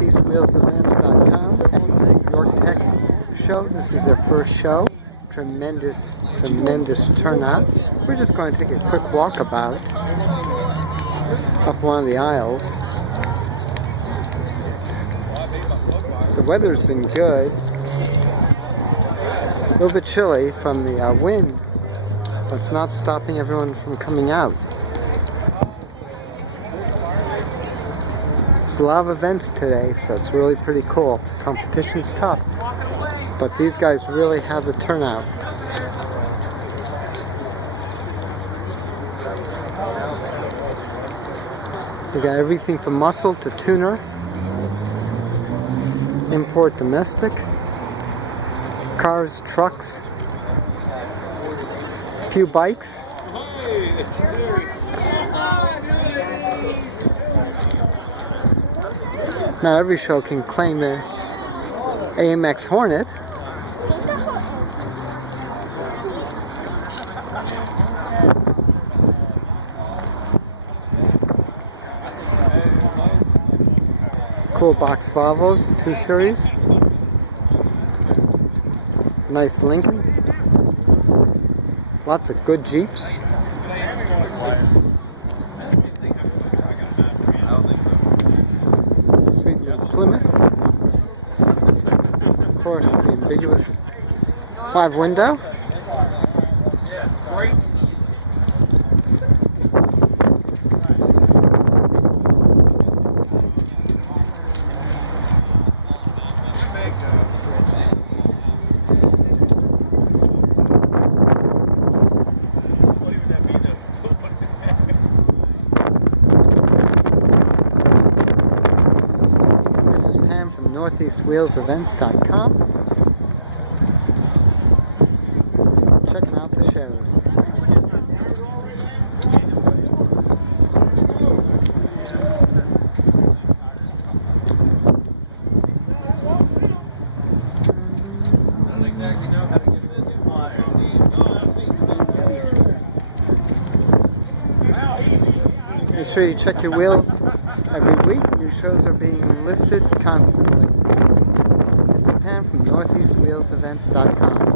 NortheastWheelsEvents.com at York Tech Show. This is their first show. Tremendous turnout. We're just going to take a quick walkabout up one of the aisles. The weather's been good. A little bit chilly from the wind, but it's not stopping everyone from coming out. There's a lot of events today, so it's really pretty cool. Competition's tough, but these guys really have the turnout. We got everything from muscle to tuner, import, domestic, cars, trucks, a few bikes. Not every show can claim an AMX Hornet. Cool box Volvos, 2 Series. Nice Lincoln. Lots of good Jeeps. Sweet little Plymouth. Of course, the ambiguous 5-window. From NortheastWheelsEvents.com. Checking out the shows. I don't exactly know how to get this flyer. Make sure you check your wheels every week. New shows are being listed constantly. This is Pam from NortheastWheelsEvents.com.